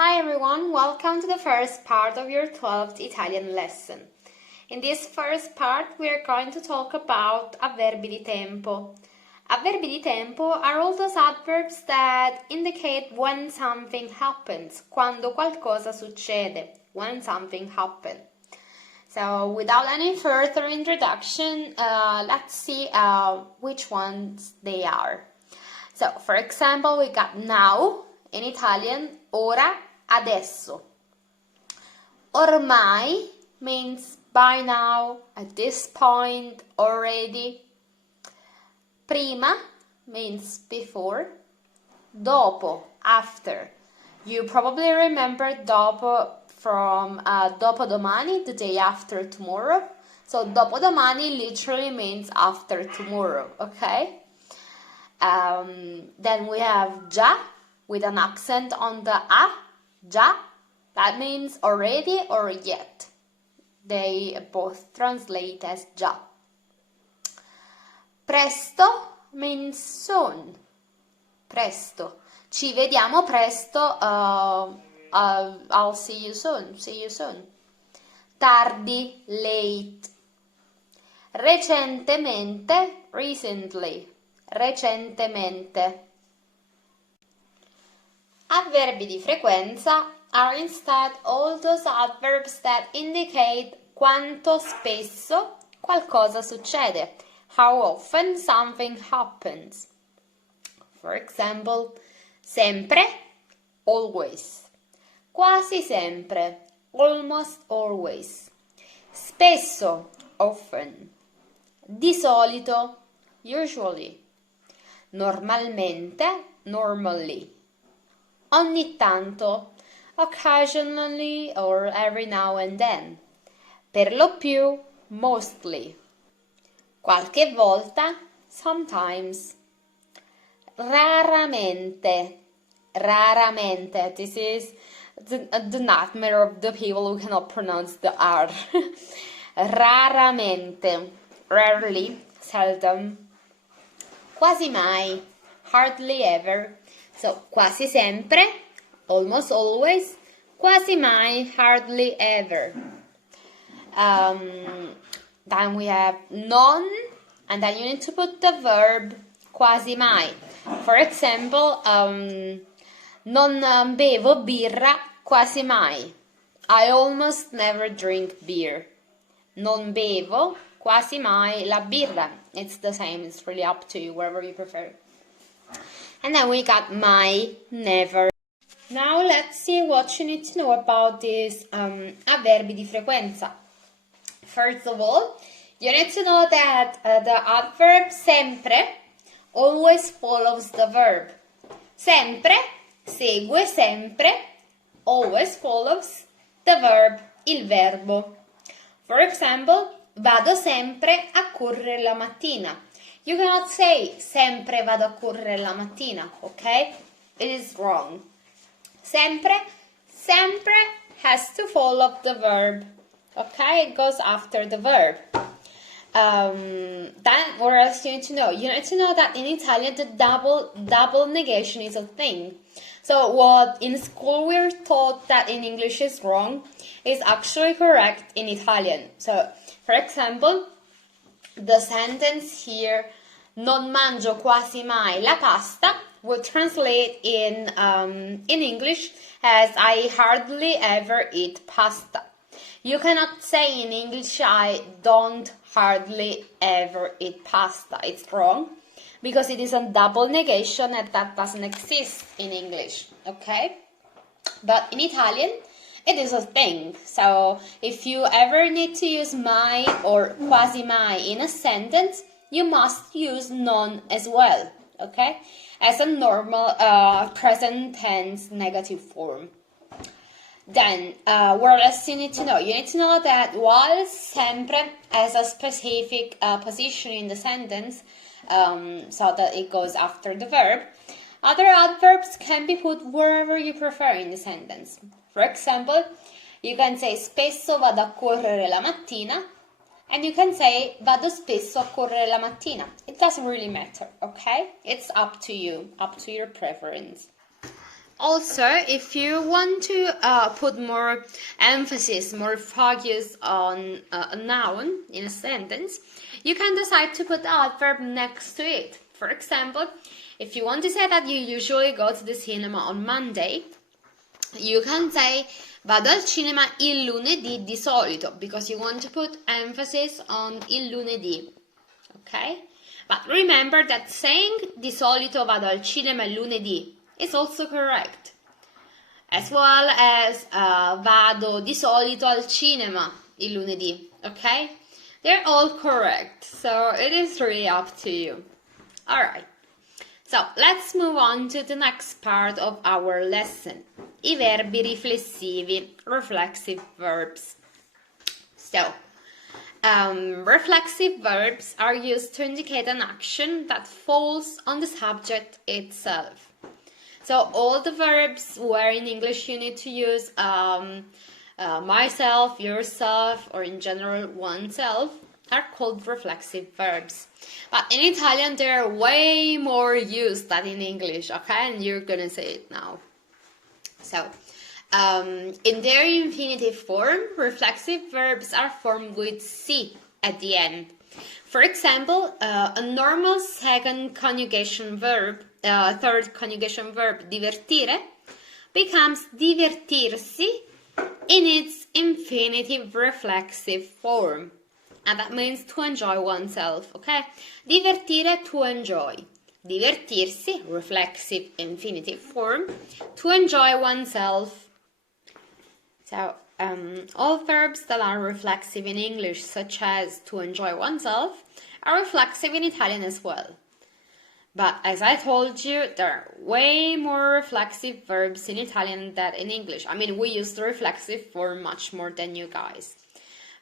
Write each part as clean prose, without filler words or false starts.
Hi everyone, welcome to the first part of your 12th Italian lesson. In this first part, we are going to talk about avverbi di tempo. Avverbi di tempo are all those adverbs that indicate when something happens, quando qualcosa succede, when something happens. So, without any further introduction, let's see which ones they are. So, for example, we got now, in Italian, ora, adesso. Ormai means by now, at this point, already. Prima means before. Dopo, after. You probably remember dopo from dopodomani, the day after tomorrow. So dopodomani literally means after tomorrow, okay? Then we have già with an accent on the a, già. That means already or yet. They both translate as già. Presto means soon. Presto. Ci vediamo presto. I'll see you soon. See you soon. Tardi, late. Recentemente, recently. Recentemente. Avverbi di frequenza are instead all those adverbs that indicate quanto spesso qualcosa succede, how often something happens. For example, sempre, always. Quasi sempre, almost always. Spesso, often. Di solito, usually. Normalmente, normally. Ogni tanto, occasionally or every now and then. Per lo più, mostly. Qualche volta, sometimes. Raramente. Raramente. This is the nightmare of the people who cannot pronounce the R. Raramente. Rarely, seldom. Quasi mai. Hardly ever. So, quasi sempre, almost always, quasi mai, hardly ever. Then we have non, and then you need to put the verb quasi mai. For example, non bevo birra quasi mai. I almost never drink beer. Non bevo quasi mai la birra. It's the same, it's really up to you, wherever you prefer. And then we got mai, never. Now let's see what you need to know about these avverbi di frequenza. First of all, you need to know that the adverb sempre always follows the verb. Sempre, segue sempre, always follows the verb, il verbo. For example, vado sempre a correre la mattina. You cannot say sempre vado a correre la mattina, okay? It is wrong. Sempre has to follow the verb, okay? It goes after the verb. Then what else you need to know? You need to know that in Italian the double negation is a thing. So what in school we're taught that in English is wrong is actually correct in Italian. So, for example, the sentence here, non mangio quasi mai la pasta, would translate in English as I hardly ever eat pasta. You cannot say in English I don't hardly ever eat pasta. It's wrong because it is a double negation and that doesn't exist in English, okay? But in Italian, it is a thing. So if you ever need to use mai or quasi mai in a sentence, you must use non as well, okay? As a normal present tense negative form. Then, what else you need to know? You need to know that while sempre has a specific position in the sentence, so that it goes after the verb, other adverbs can be put wherever you prefer in the sentence. For example, you can say spesso vado a correre la mattina, and you can say vado spesso a correre la mattina. It doesn't really matter, okay? It's up to you, up to your preference. Also, if you want to put more emphasis, more focus on a noun in a sentence, you can decide to put the adverb next to it. For example, if you want to say that you usually go to the cinema on Monday, you can say vado al cinema il lunedì di solito, because you want to put emphasis on il lunedì. Okay? But remember that saying di solito vado al cinema il lunedì is also correct. As well as vado di solito al cinema il lunedì. Okay? They're all correct. So it is really up to you. Alright. So let's move on to the next part of our lesson. I verbi riflessivi, reflexive verbs. So, reflexive verbs are used to indicate an action that falls on the subject itself. So all the verbs where in English you need to use myself, yourself, or in general oneself are called reflexive verbs. But in Italian they're way more used than in English, okay? And you're gonna say it now. So, in their infinitive form, reflexive verbs are formed with si at the end. For example, a normal third conjugation verb, divertire, becomes divertirsi in its infinitive reflexive form. And that means to enjoy oneself, okay? Divertire, to enjoy. Divertirsi, reflexive infinitive form, to enjoy oneself. So, all verbs that are reflexive in English, such as to enjoy oneself, are reflexive in Italian as well. But as I told you, there are way more reflexive verbs in Italian than in English. I mean, we use the reflexive form much more than you guys.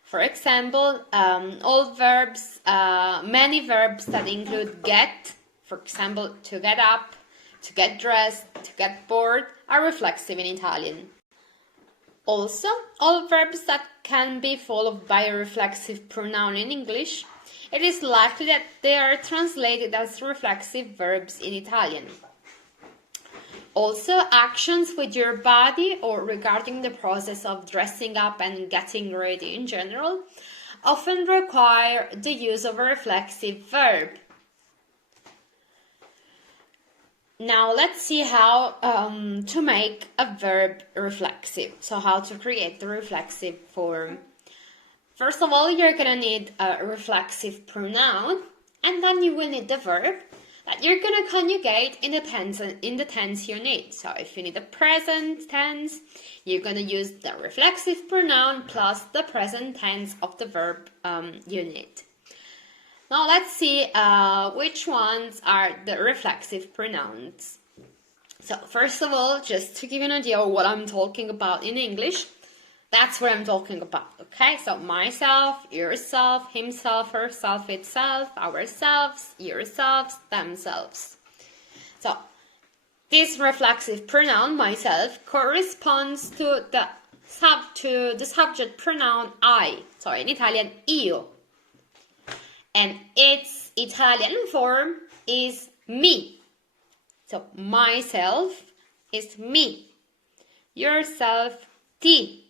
For example, all verbs, many verbs that include get, for example, to get up, to get dressed, to get bored, are reflexive in Italian. Also, all verbs that can be followed by a reflexive pronoun in English, it is likely that they are translated as reflexive verbs in Italian. Also, actions with your body or regarding the process of dressing up and getting ready in general often require the use of a reflexive verb. Now let's see how to make a verb reflexive. So how to create the reflexive form. First of all, you're gonna need a reflexive pronoun, and then you will need the verb that you're gonna conjugate in the tense you need. So if you need the present tense, you're gonna use the reflexive pronoun plus the present tense of the verb you need. Now let's see which ones are the reflexive pronouns. So first of all, just to give you an idea of what I'm talking about in English, that's what I'm talking about, okay? So myself, yourself, himself, herself, itself, ourselves, yourselves, themselves. So this reflexive pronoun, myself, corresponds to the subject pronoun I. So in Italian, io. And its Italian form is mi. So myself is mi. Yourself, ti.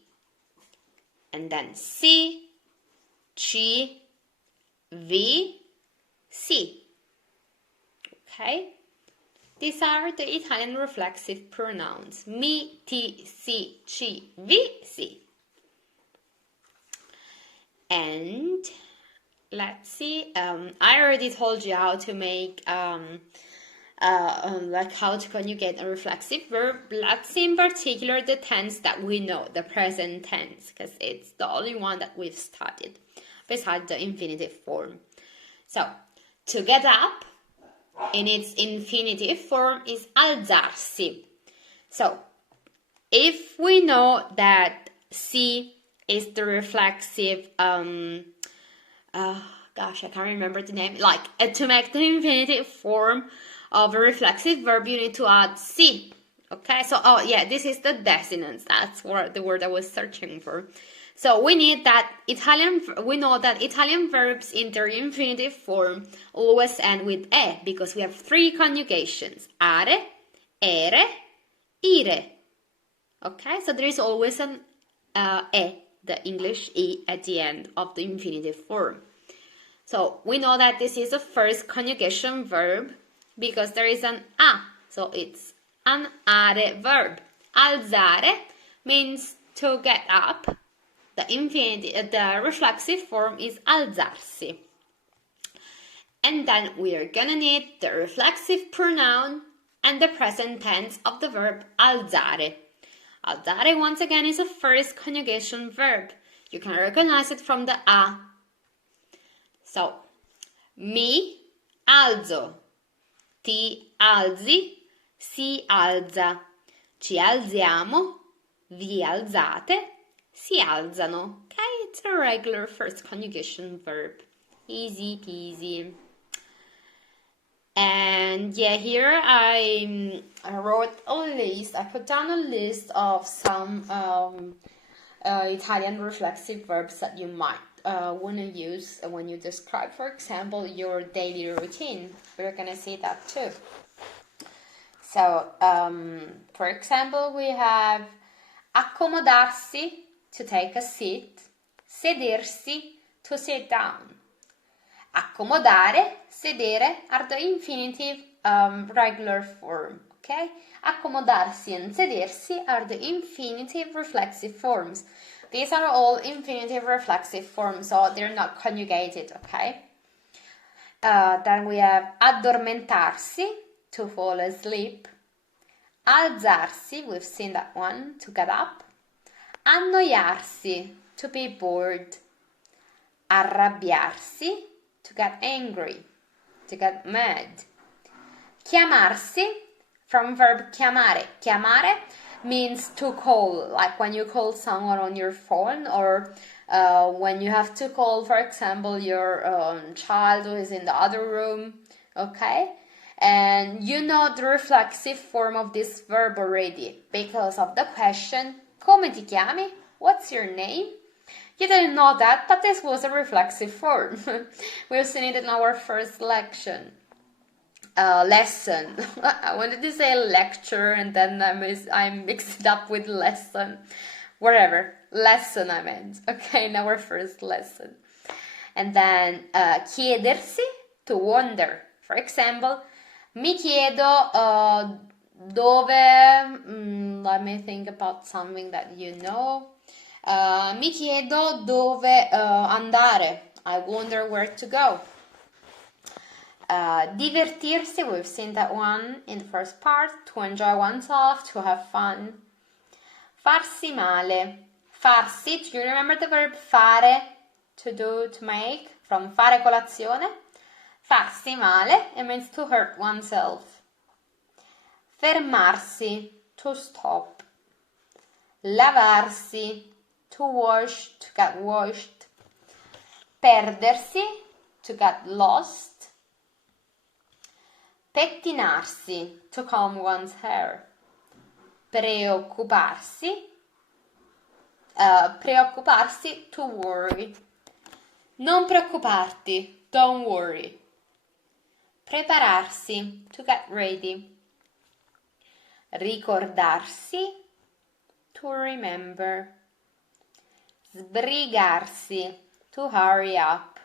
And then si, ci, vi, si. Okay? These are the Italian reflexive pronouns. Mi, ti, si, ci, vi, si. And let's see. I already told you how to make like how to conjugate a reflexive verb. Let's see in particular the tense that we know, the present tense, because it's the only one that we've studied besides the infinitive form. So, to get up in its infinitive form is alzarsi. So, if we know that si is the reflexive gosh, I can't remember the name. Like, to make the infinitive form of a reflexive verb, you need to add si. Okay, so, oh yeah, this is the desinence. That's the word I was searching for. So we need that we know that Italian verbs in their infinitive form always end with e, because we have three conjugations. Are, ere, ire. Okay, so there is always an e, the English e at the end of the infinitive form. So we know that this is a first conjugation verb because there is an a, so it's an are verb. Alzare means to get up. The reflexive form is alzarsi. And then we are gonna need the reflexive pronoun and the present tense of the verb alzare. Alzare, once again, is a first conjugation verb. You can recognize it from the a. So, mi alzo, ti alzi, si alza, ci alziamo, vi alzate, si alzano. Okay, it's a regular first conjugation verb. Easy peasy. And yeah, here I wrote a list, I put down a list of some Italian reflexive verbs that you might want to use when you describe, for example, your daily routine. We're going to see that too. So, for example, we have accomodarsi, to take a seat, sedersi, to sit down. Accomodare, sedere are the infinitive regular form, okay? Accomodarsi and sedersi are the infinitive reflexive forms. These are all infinitive reflexive forms, so they're not conjugated, okay? Then we have addormentarsi, to fall asleep. Alzarsi, we've seen that one, to get up. Annoiarsi, to be bored. Arrabbiarsi, to get angry, to get mad. Chiamarsi, from verb chiamare. Chiamare means to call, like when you call someone on your phone, or when you have to call, for example, your child who is in the other room, okay? And you know the reflexive form of this verb already because of the question, come ti chiami? What's your name? You didn't know that, but this was a reflexive form. We've seen it in our first lesson. I wanted to say lecture and then I mixed it up with lesson. Whatever, lesson I meant. Okay, in our first lesson. And then chiedersi, to wonder. For example, mi chiedo dove, let me think about something that you know. Mi chiedo dove andare. I wonder where to go. Divertirsi, we've seen that one in the first part. To enjoy oneself, to have fun. Farsi male. Farsi, do you remember the verb fare? To do, to make. From fare colazione. Farsi male, it means to hurt oneself. Fermarsi, to stop. Lavarsi, to wash, to get washed. Perdersi, to get lost. Pettinarsi, to comb one's hair. Preoccuparsi, to worry. Non preoccuparti, don't worry. Prepararsi, to get ready. Ricordarsi, to remember. Sbrigarsi, to hurry up.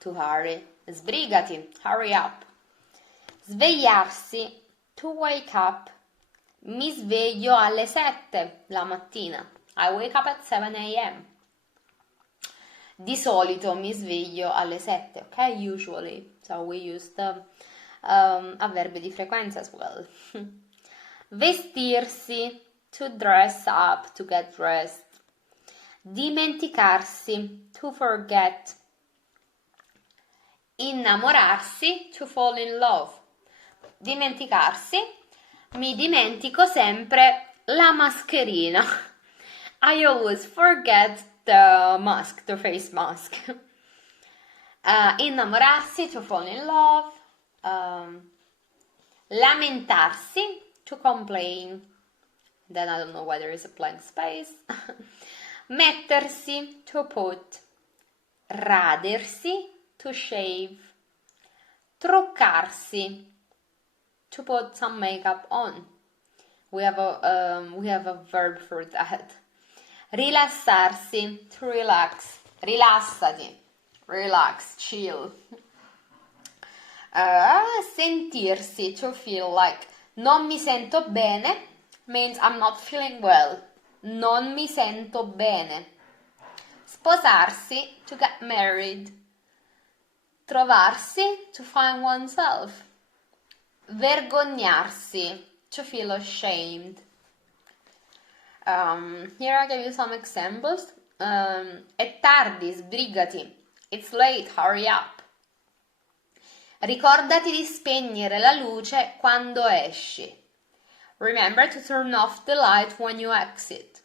To hurry. Sbrigati, hurry up. Svegliarsi, to wake up. Mi sveglio alle 7 la mattina. I wake up at 7 a.m. Di solito mi sveglio alle 7, okay? Usually. So we use the avverbio di frequenza as well. Vestirsi, to dress up, to get dressed. Dimenticarsi, to forget. Innamorarsi, to fall in love. Dimenticarsi, mi dimentico sempre la mascherina. I always forget the mask, the face mask. Innamorarsi, to fall in love. Lamentarsi, to complain. Then I don't know why there is a blank space. Mettersi, to put. Radersi, to shave. Truccarsi, to put some makeup on. we have a verb for that. Rilassarsi, to relax. Rilassati, relax, chill. Sentirsi, to feel like. Non mi sento bene means I'm not feeling well. Non mi sento bene. Sposarsi, to get married. Trovarsi, to find oneself. Vergognarsi, to feel ashamed. Here I give you some examples. È tardi, sbrigati. It's late, hurry up. Ricordati di spegnere la luce quando esci. Remember to turn off the light when you exit.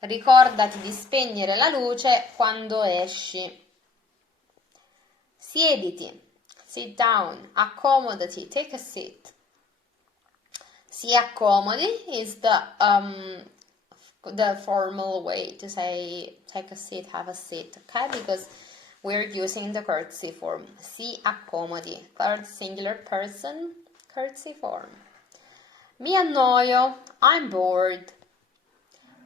Ricordati di spegnere la luce quando esci. Siediti. Sit down. Accomodati. Take a seat. Si accomodi is the formal way to say take a seat, have a seat, okay? Because we're using the courtesy form. Si accomodi, third singular person, courtesy form. Mi annoio, I'm bored.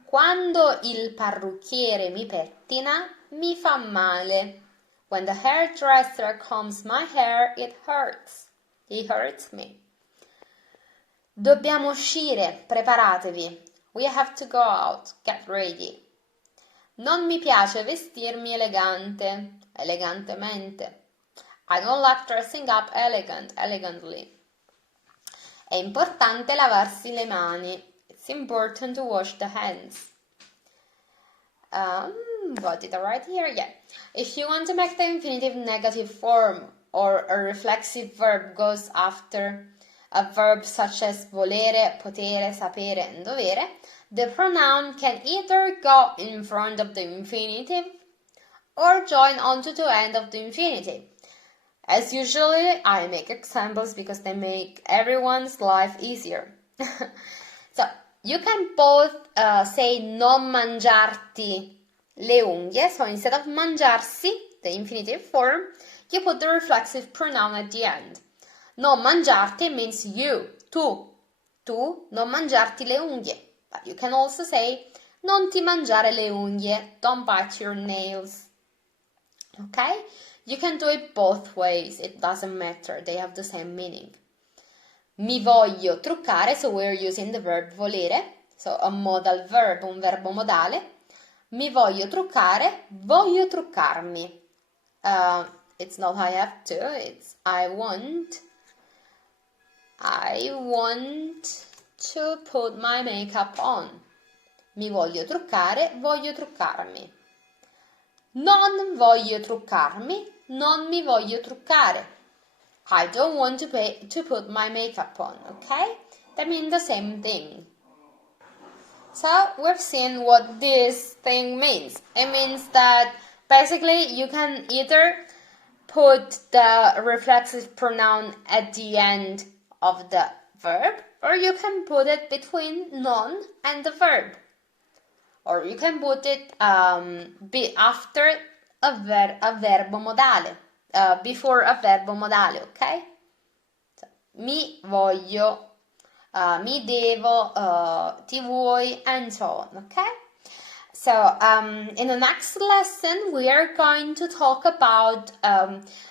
Quando il parrucchiere mi pettina, mi fa male. When the hairdresser combs my hair, it hurts. He hurts me. Dobbiamo uscire, preparatevi. We have to go out, get ready. Non mi piace vestirmi elegante, elegantemente. I don't like dressing up elegantly. È importante lavarsi le mani. It's important to wash the hands. Got it right here? Yeah. If you want to make the infinitive negative form or a reflexive verb goes after a verb such as volere, potere, sapere, and dovere, the pronoun can either go in front of the infinitive or join onto the end of the infinitive. As usually, I make examples because they make everyone's life easier. So, you can both say non mangiarti le unghie. So, instead of mangiarsi, the infinitive form, you put the reflexive pronoun at the end. Non mangiarti means you, tu. Tu non mangiarti le unghie. But you can also say non ti mangiare le unghie. Don't bite your nails. Okay? You can do it both ways. It doesn't matter. They have the same meaning. Mi voglio truccare. So we're using the verb volere. So a modal verb, un verbo modale. Mi voglio truccare. Voglio truccarmi. It's not I have to. It's I want. I want to put my makeup on. Mi voglio truccare, voglio truccarmi. Non voglio truccarmi, non mi voglio truccare. I don't want to put my makeup on, okay? That means the same thing. So, we've seen what this thing means. It means that basically you can either put the reflexive pronoun at the end of the verb, or you can put it between non and the verb, or you can put it after a verbo modale, before a verbo modale, okay? So, mi voglio, mi devo, ti vuoi, and so on, okay? So, in the next lesson, we are going to talk about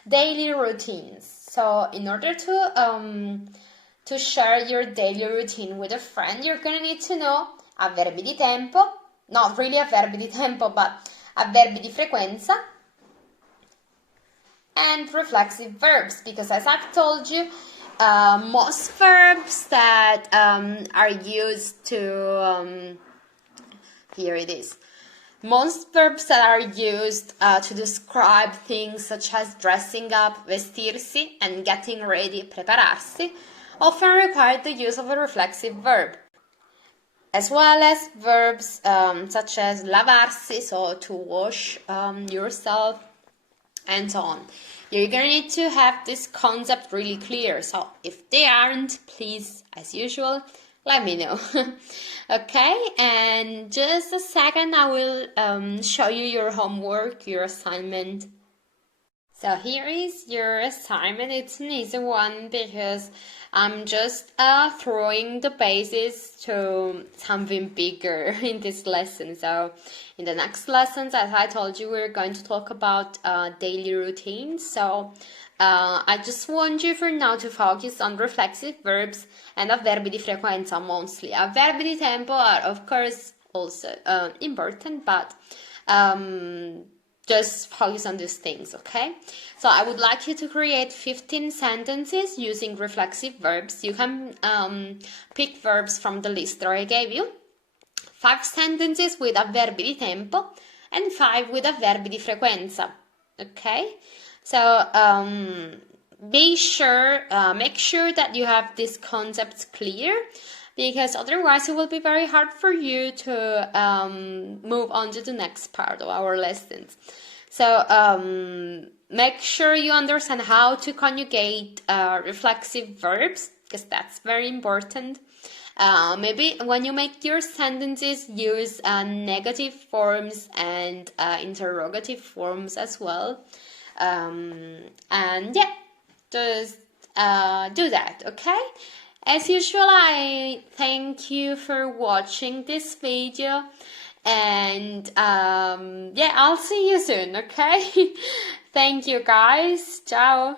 daily routines. So, in order to share your daily routine with a friend, you're going to need to know avverbi di tempo, not really avverbi di tempo, but avverbi di frequenza, and reflexive verbs, because as I've told you, most verbs that are used to, here it is, most verbs that are used to describe things such as dressing up, vestirsi, and getting ready, prepararsi, often require the use of a reflexive verb, as well as verbs such as lavarsi, so to wash yourself, and so on. You're going to need to have this concept really clear, so if they aren't, please, as usual, let me know. Okay, and just a second, I will show you your homework, your assignment. So here is your assignment. It's an easy one because I'm just throwing the basis to something bigger in this lesson. So in the next lessons, as I told you, we're going to talk about daily routines. So I just want you for now to focus on reflexive verbs and avverbi di frequenza mostly. Avverbi di tempo are, of course, also important, but just focus on these things, okay? So I would like you to create 15 sentences using reflexive verbs. You can pick verbs from the list that I gave you. 5 sentences with avverbi di tempo and 5 with avverbi di frequenza, okay? So make sure that you have these concepts clear, because otherwise it will be very hard for you to move on to the next part of our lessons. So make sure you understand how to conjugate reflexive verbs, because that's very important. Maybe when you make your sentences, use negative forms and interrogative forms as well. And yeah, just do that, okay? As usual, I thank you for watching this video, and yeah, I'll see you soon, okay? Thank you guys. Ciao.